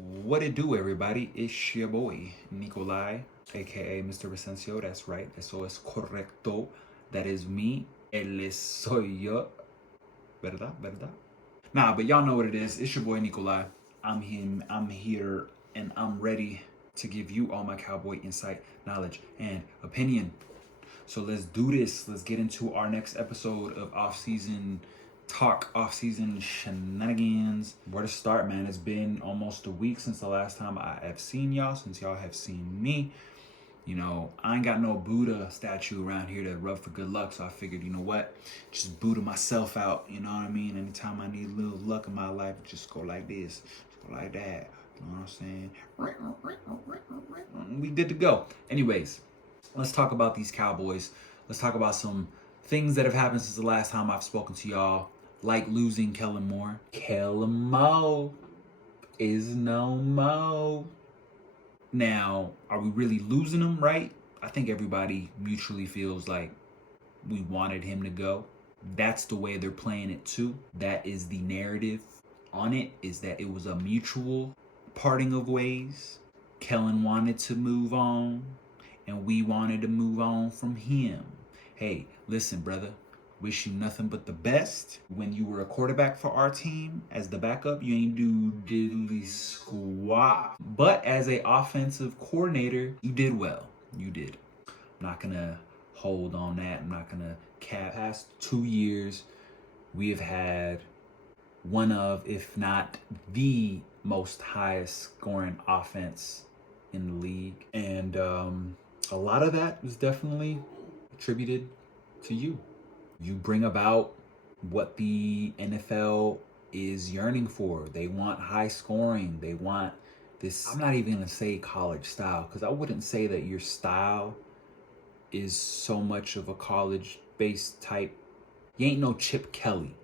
What it do, everybody? It's your boy, Nikolai, aka Mr. Vicencio. That's right. Eso es correcto. That is me. Él soy yo. ¿Verdad? ¿Verdad? Nah, but y'all know what it is. It's your boy, Nikolai. I'm him. I'm here, and I'm ready to give you all my cowboy insight, knowledge, and opinion. So let's do this. Let's get into our next episode of off-season talk, off-season shenanigans. Where to start, man? It's been almost a week since the last time I have seen y'all, since y'all have seen me. You know, I ain't got no Buddha statue around here to rub for good luck, so I figured, you know what? Just Buddha myself out, you know what I mean? Anytime I need a little luck in my life, just go like this, just go like that. You know what I'm saying? We good to go. Anyways, let's talk about these Cowboys. Let's talk about some things that have happened since the last time I've spoken to y'all, like losing Kellen Moore. Kellen Moore is no more. Now, are we really losing him, right? I think everybody mutually feels like we wanted him to go. That's the way they're playing it too. That is the narrative on it, is that it was a mutual parting of ways. Kellen wanted to move on, and we wanted to move on from him. Hey, listen, brother. Wish you nothing but the best. When you were a quarterback for our team as the backup, you ain't do diddly squat. But as a offensive coordinator, you did well. You did. I'm not gonna hold on that. I'm not gonna cap. Past 2 years, we have had one of, if not the most highest scoring offense in the league. And a lot of that was definitely attributed to you. You bring about what the NFL is yearning for. They want high scoring. They want this. I'm not even going to say college style, because I wouldn't say that your style is so much of a college-based type. You ain't no Chip Kelly,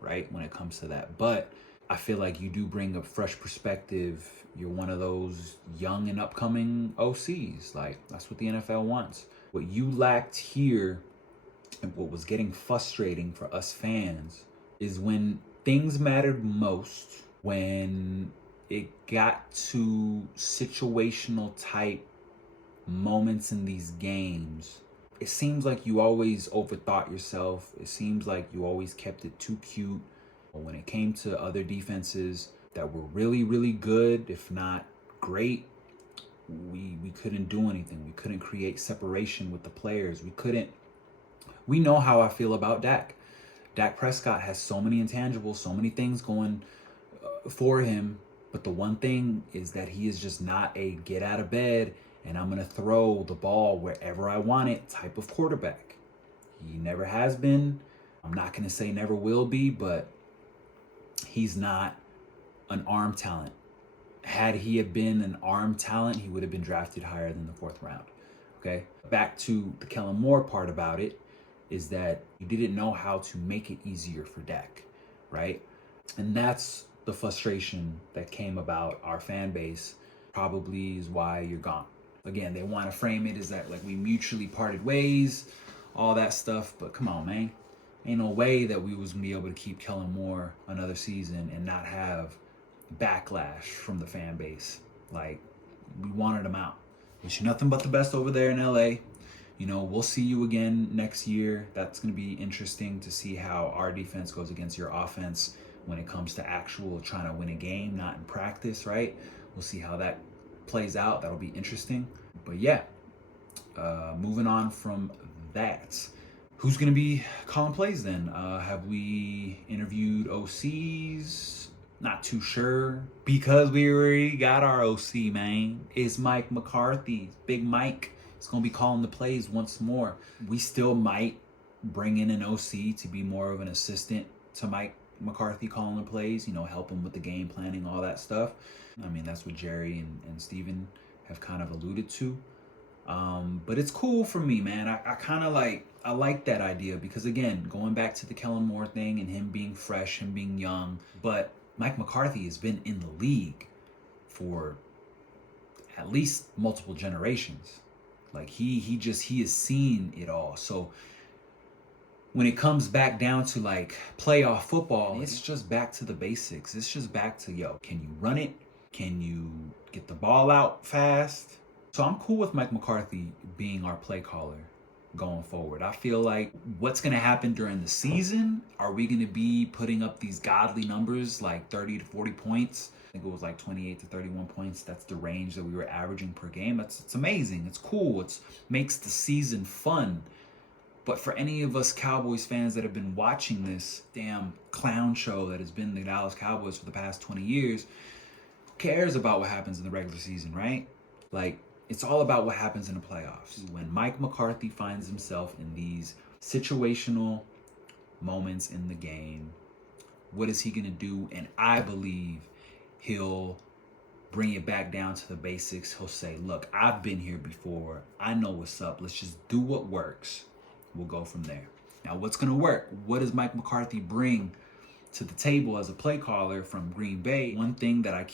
right, when it comes to that. But I feel like you do bring a fresh perspective. You're one of those young and upcoming OCs. Like, that's what the NFL wants. What you lacked here, and what was getting frustrating for us fans, is when things mattered most, when it got to situational type moments in these games, it seems like you always overthought yourself. It seems like you always kept it too cute. When it came to other defenses that were really, really good, if not great, we couldn't do anything. We couldn't create separation with the players. We know how I feel about Dak. Dak Prescott has so many intangibles, so many things going for him. But the one thing is that he is just not a get out of bed and I'm going to throw the ball wherever I want it type of quarterback. He never has been. I'm not going to say never will be, but he's not an arm talent. Had he have been an arm talent, he would have been drafted higher than the 4th round. Okay? Back to the Kellen Moore part about it, is that you didn't know how to make it easier for Dak, right? And that's the frustration that came about our fan base, probably is why you're gone. Again, they want to frame it as that like we mutually parted ways, all that stuff, but come on, man. Ain't no way that we was gonna be able to keep Kellen Moore another season and not have backlash from the fan base. Like, we wanted him out. Wish you nothing but the best over there in LA. You know, we'll see you again next year. That's going to be interesting to see how our defense goes against your offense when it comes to actual trying to win a game, not in practice, right? We'll see how that plays out. That'll be interesting. But yeah, moving on from that. Who's going to be calling plays then? Have we interviewed OCs? Not too sure, because we already got our OC, man. It's Mike McCarthy, Big Mike. It's going to be calling the plays once more. We still might bring in an OC to be more of an assistant to Mike McCarthy calling the plays, you know, help him with the game planning, all that stuff. I mean, that's what Jerry and Steven have kind of alluded to. But it's cool for me, man. I kind of I like that idea, because again, going back to the Kellen Moore thing and him being fresh, him being young, but Mike McCarthy has been in the league for at least multiple generations. Like he has seen it all. So when it comes back down to like playoff football, it's just back to the basics. It's just back to, yo, can you run it? Can you get the ball out fast? So I'm cool with Mike McCarthy being our play caller going forward. I feel like what's going to happen during the season, are we going to be putting up these godly numbers like 30 to 40 points? I think it was like 28 to 31 points. That's the range that we were averaging per game. It's amazing. It's cool. It makes the season fun. But for any of us Cowboys fans that have been watching this damn clown show that has been the Dallas Cowboys for the past 20 years, who cares about what happens in the regular season, right? Like, it's all about what happens in the playoffs. When Mike McCarthy finds himself in these situational moments in the game, what is he going to do? And I believe he'll bring it back down to the basics. He'll say, look, I've been here before. I know what's up. Let's just do what works. We'll go from there. Now, what's going to work? What does Mike McCarthy bring to the table as a play caller from Green Bay? One thing that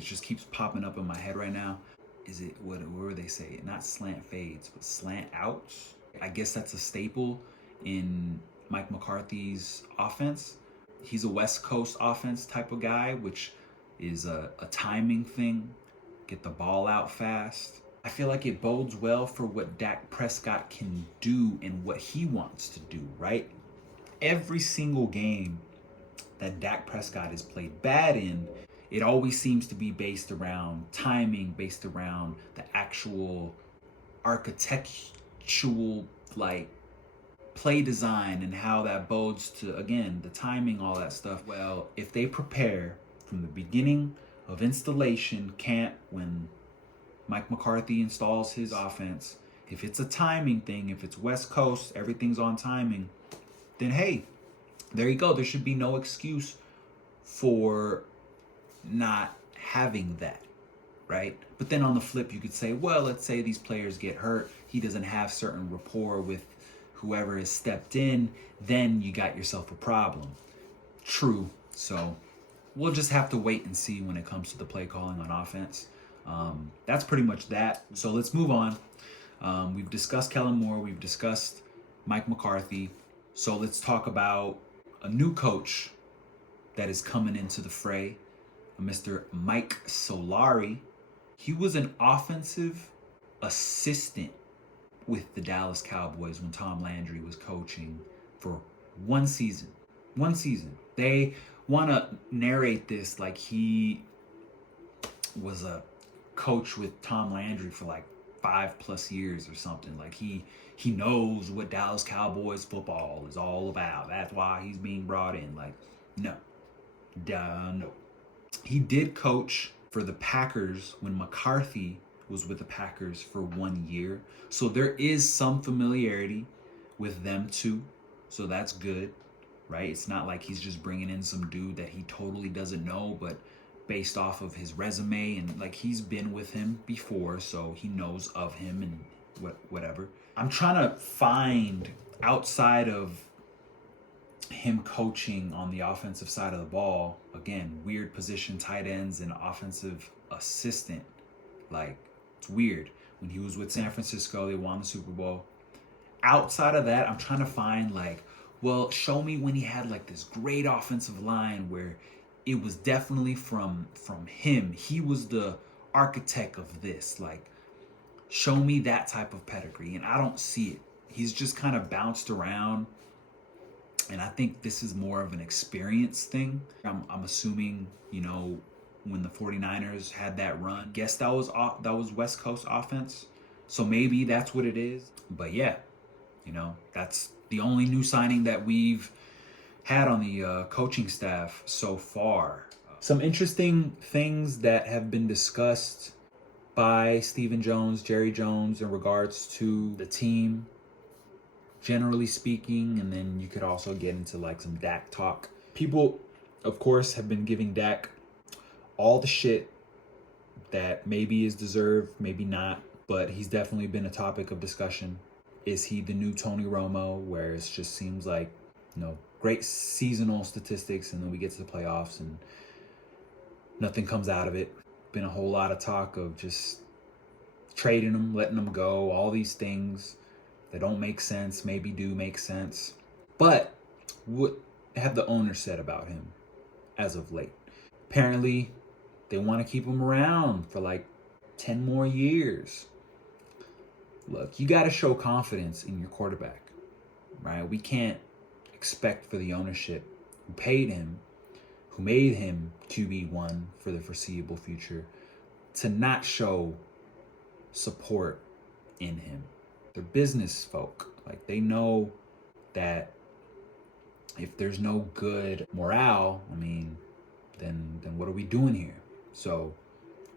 just keeps popping up in my head right now, is it, what do they say? Not slant fades, but slant outs. I guess that's a staple in Mike McCarthy's offense. He's a West Coast offense type of guy, which is a timing thing. Get the ball out fast. I feel like it bodes well for what Dak Prescott can do and what he wants to do, right? Every single game that Dak Prescott has played bad in, it always seems to be based around timing, based around the actual architectural, like, play design and how that bodes to, again, the timing, all that stuff. Well, if they prepare from the beginning of installation camp, when Mike McCarthy installs his offense, if it's a timing thing, if it's West Coast, everything's on timing, then hey, there you go. There should be no excuse for not having that, right? But then on the flip, you could say, well, let's say these players get hurt. He doesn't have certain rapport with whoever has stepped in. Then you got yourself a problem. True. So we'll just have to wait and see when it comes to the play calling on offense. That's pretty much that. So let's move on. We've discussed Kellen Moore. We've discussed Mike McCarthy. So let's talk about a new coach that is coming into the fray, Mr. Mike Solari. He was an offensive assistant with the Dallas Cowboys when Tom Landry was coaching for one season. One season. They want to narrate this like he was a coach with Tom Landry for like 5+ years or something. Like he knows what Dallas Cowboys football is all about. That's why he's being brought in. Like, no. No. He did coach for the Packers when McCarthy was with the Packers for 1 year. So there is some familiarity with them too. So that's good, right? It's not like he's just bringing in some dude that he totally doesn't know, but based off of his resume, and like he's been with him before, so he knows of him and whatever. I'm trying to find, outside of him coaching on the offensive side of the ball, again, weird position, tight ends and offensive assistant. Like, it's weird. When he was with San Francisco, they won the Super Bowl. Outside of that, I'm trying to find, like, well, show me when he had like this great offensive line where it was definitely from him. He was the architect of this. Like, show me that type of pedigree. And I don't see it. He's just kind of bounced around. And I think this is more of an experience thing. I'm assuming, you know, when the 49ers had that run, guess that was West Coast offense. So maybe that's what it is. But yeah, you know, that's the only new signing that we've had on the coaching staff so far. Some interesting things that have been discussed by Stephen Jones, Jerry Jones, in regards to the team, generally speaking, and then you could also get into like some Dak talk. People, of course, have been giving Dak all the shit that maybe is deserved, maybe not, but he's definitely been a topic of discussion. Is he the new Tony Romo, where it just seems like, you know, great seasonal statistics, and then we get to the playoffs and nothing comes out of it? Been a whole lot of talk of just trading him, letting him go, all these things that don't make sense, maybe do make sense. But what have the owner said about him as of late? Apparently, They want to keep him around for like 10 more years. Look, you got to show confidence in your quarterback, right? We can't expect for the ownership who paid him, who made him QB1 for the foreseeable future, to not show support in him. They're business folk. Like, they know that if there's no good morale, I mean, then what are we doing here? So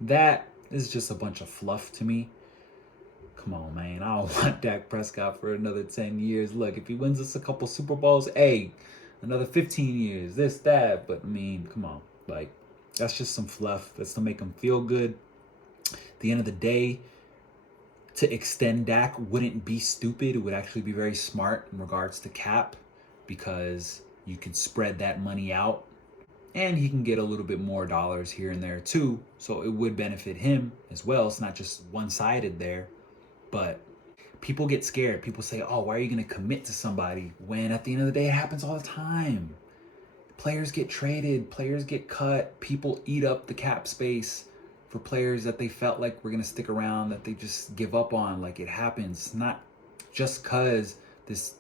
that is just a bunch of fluff to me. Come on, man. I don't want Dak Prescott for another 10 years. Look, if he wins us a couple Super Bowls, hey, another 15 years, this, that. But, I mean, come on. Like, that's just some fluff. That's to make him feel good. At the end of the day, to extend Dak wouldn't be stupid. It would actually be very smart in regards to cap, because you can spread that money out and he can get a little bit more dollars here and there too. So it would benefit him as well. It's not just one-sided there. But people get scared. People say, oh, why are you going to commit to somebody? When at the end of the day, it happens all the time. Players get traded. Players get cut. People eat up the cap space for players that they felt like were going to stick around, that they just give up on. Like, it happens. Not just because this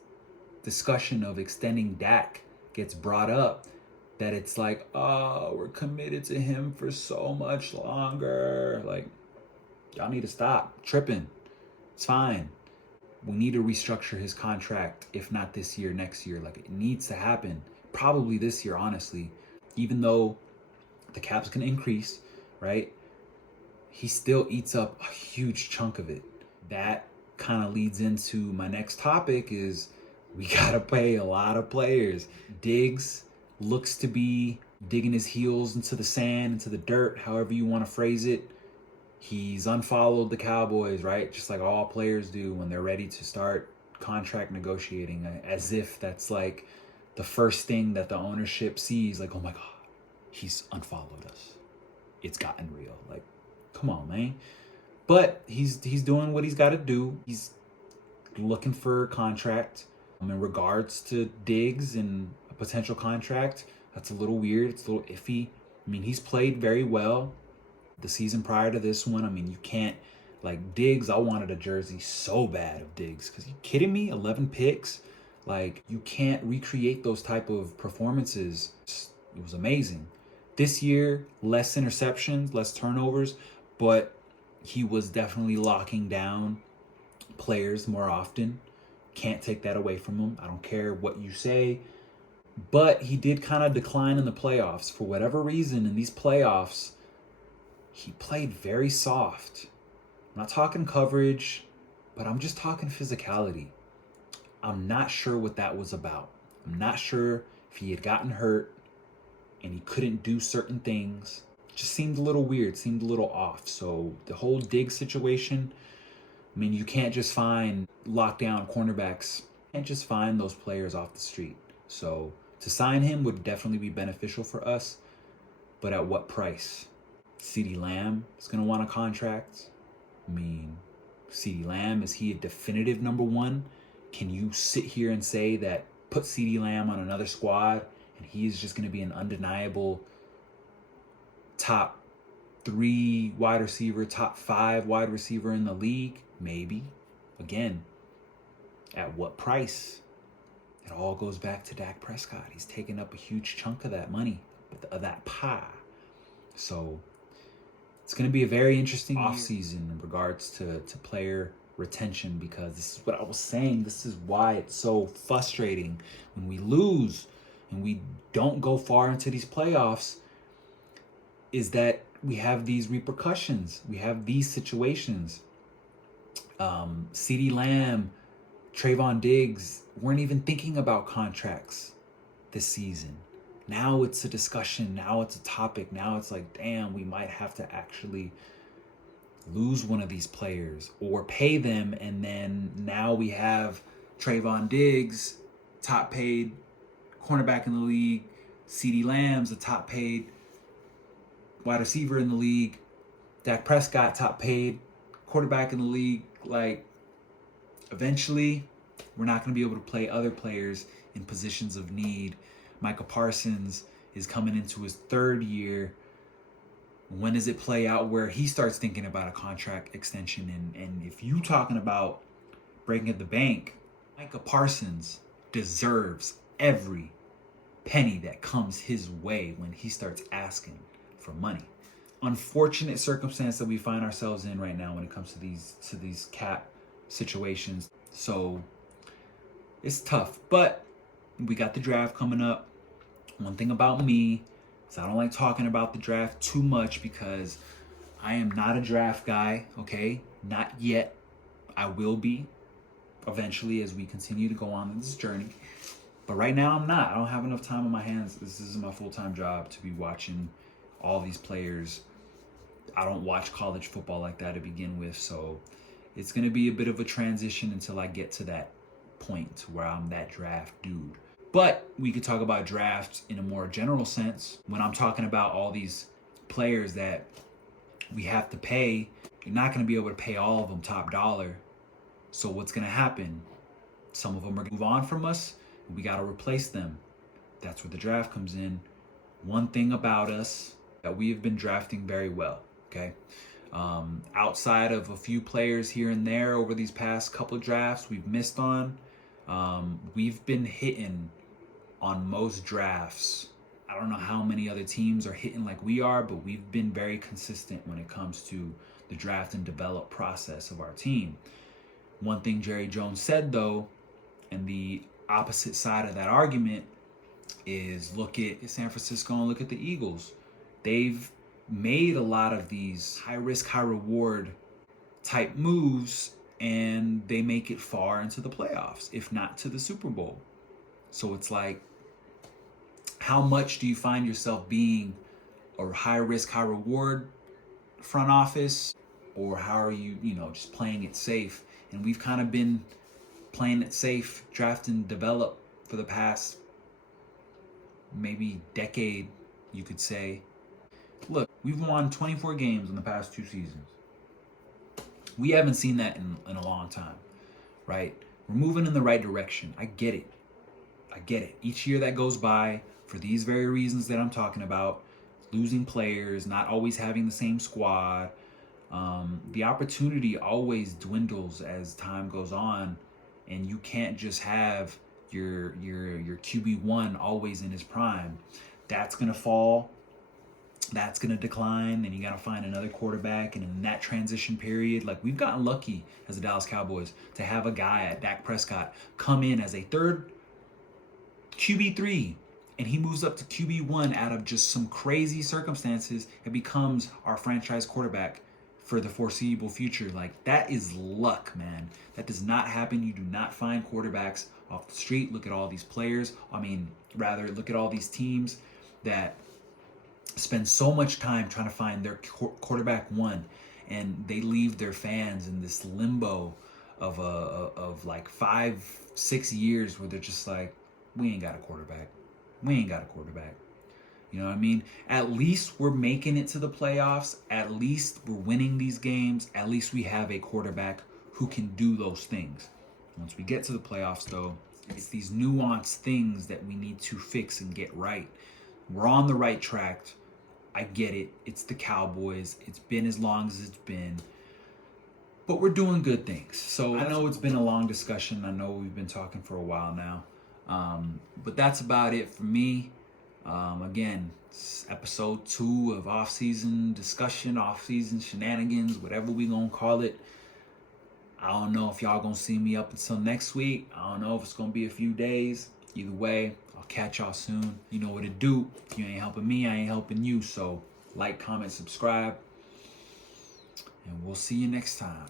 discussion of extending Dak gets brought up that it's like, oh, we're committed to him for so much longer. Like, y'all need to stop tripping. It's fine. We need to restructure his contract, if not this year, next year. Like, it needs to happen. Probably this year, honestly. Even though the cap's going to increase, right? He still eats up a huge chunk of it. That kind of leads into my next topic is we got to pay a lot of players. Diggs looks to be digging his heels into the sand, into the dirt, however you want to phrase it. He's unfollowed the Cowboys, right? Just like all players do when they're ready to start contract negotiating, as if that's like the first thing that the ownership sees. Like, oh my God, he's unfollowed us. It's gotten real. Like, come on, man. But he's doing what he's got to do. He's looking for a contract. In regards to Diggs and a potential contract, that's a little weird. It's a little iffy. I mean, he's played very well the season prior to this one. I mean, you can't, like, Diggs, I wanted a jersey so bad of Diggs. Because you kidding me? 11 picks? Like, you can't recreate those type of performances. It was amazing. This year, less interceptions, less turnovers, but he was definitely locking down players more often. Can't take that away from him. I don't care what you say. But he did kind of decline in the playoffs. For whatever reason, in these playoffs, he played very soft. I'm not talking coverage, but I'm just talking physicality. I'm not sure what that was about. I'm not sure if he had gotten hurt and he couldn't do certain things. It just seemed a little weird, seemed a little off. So the whole Diggs situation, I mean, you can't just find lockdown cornerbacks. You can't just find those players off the street. So to sign him would definitely be beneficial for us. But at what price? CeeDee Lamb is going to want a contract. I mean, CeeDee Lamb, is he a definitive number one? Can you sit here and say that, put CeeDee Lamb on another squad and he's just going to be an undeniable top 3 wide receiver, top 5 wide receiver in the league? Maybe. Again, at what price? It all goes back to Dak Prescott. He's taking up a huge chunk of that money, of that pie. So it's going to be a very interesting offseason in regards to player retention, because this is what I was saying. This is why it's so frustrating when we lose and we don't go far into these playoffs, is that we have these repercussions. We have these situations. CeeDee Lamb, Trayvon Diggs weren't even thinking about contracts this season. Now it's a discussion. Now it's a topic. Now it's like, damn, we might have to actually lose one of these players or pay them. And then now we have Trayvon Diggs, top paid cornerback in the league. CeeDee Lamb's a top paid wide receiver in the league. Dak Prescott, top paid quarterback in the league. Like, eventually, we're not going to be able to play other players in positions of need. Micah Parsons is coming into his 3rd year When does it play out where he starts thinking about a contract extension? And if you talking about breaking at the bank, Micah Parsons deserves every penny that comes his way when he starts asking for money. Unfortunate circumstance that we find ourselves in right now when it comes to these cap situations. So it's tough, but we got the draft coming up. One thing about me is I don't like talking about the draft too much because I am not a draft guy, okay? Not yet. I will be eventually as we continue to go on this journey. But right now I'm not. I don't have enough time on my hands. This is my full-time job to be watching all these players. I don't watch college football like that to begin with, so it's going to be a bit of a transition until I get to that point where I'm that draft dude. But we could talk about drafts in a more general sense. When I'm talking about all these players that we have to pay, you're not going to be able to pay all of them top dollar. So what's going to happen? Some of them are going to move on from us. We got to replace them. That's where the draft comes in. One thing about us that we have been drafting very well, okay? Outside of a few players here and there over these past couple of drafts we've missed on, we've been hitting on most drafts. I don't know how many other teams are hitting like we are, but we've been very consistent when it comes to the draft and develop process of our team. One thing Jerry Jones said, though, and the opposite side of that argument is look at San Francisco and look at the Eagles. They've made a lot of these high risk, high reward type moves, and they make it far into the playoffs, if not to the Super Bowl. So it's like, how much do you find yourself being a high risk, high reward front office, or how are you, just playing it safe? And we've kind of been playing it safe, draft and develop for the past maybe decade, you could say. Look, we've won 24 games in the past 2 seasons. We haven't seen that in a long time, right? We're moving in the right direction. I get it. Each year that goes by, for these very reasons that I'm talking about, losing players, not always having the same squad, the opportunity always dwindles as time goes on, and you can't just have your QB1 always in his prime. That's gonna fall. That's gonna decline. Then you gotta find another quarterback, and in that transition period, like we've gotten lucky as the Dallas Cowboys to have a guy at Dak Prescott come in as a third QB3, and he moves up to QB1 out of just some crazy circumstances and becomes our franchise quarterback for the foreseeable future. Like, that is luck, man. That does not happen. You do not find quarterbacks off the street. Look at all these players. Look at all these teams that spend so much time trying to find their quarterback one, and they leave their fans in this limbo of like 5-6 years where they're just like, we ain't got a quarterback. You know what I mean? At least we're making it to the playoffs. At least we're winning these games. At least we have a quarterback who can do those things. Once we get to the playoffs, though, it's these nuanced things that we need to fix and get right. We're on the right track. I get it. It's the Cowboys. It's been as long as it's been. But we're doing good things. So I know it's been a long discussion. I know we've been talking for a while now. But that's about it for me. Again, it's episode 2 of off-season discussion, off-season shenanigans, whatever we gonna call it. I don't know if y'all gonna see me up until next week. I don't know if it's gonna be a few days. Either way, I'll catch y'all soon. You know what to do. If you ain't helping me, I ain't helping you. So like, comment, subscribe, and we'll see you next time.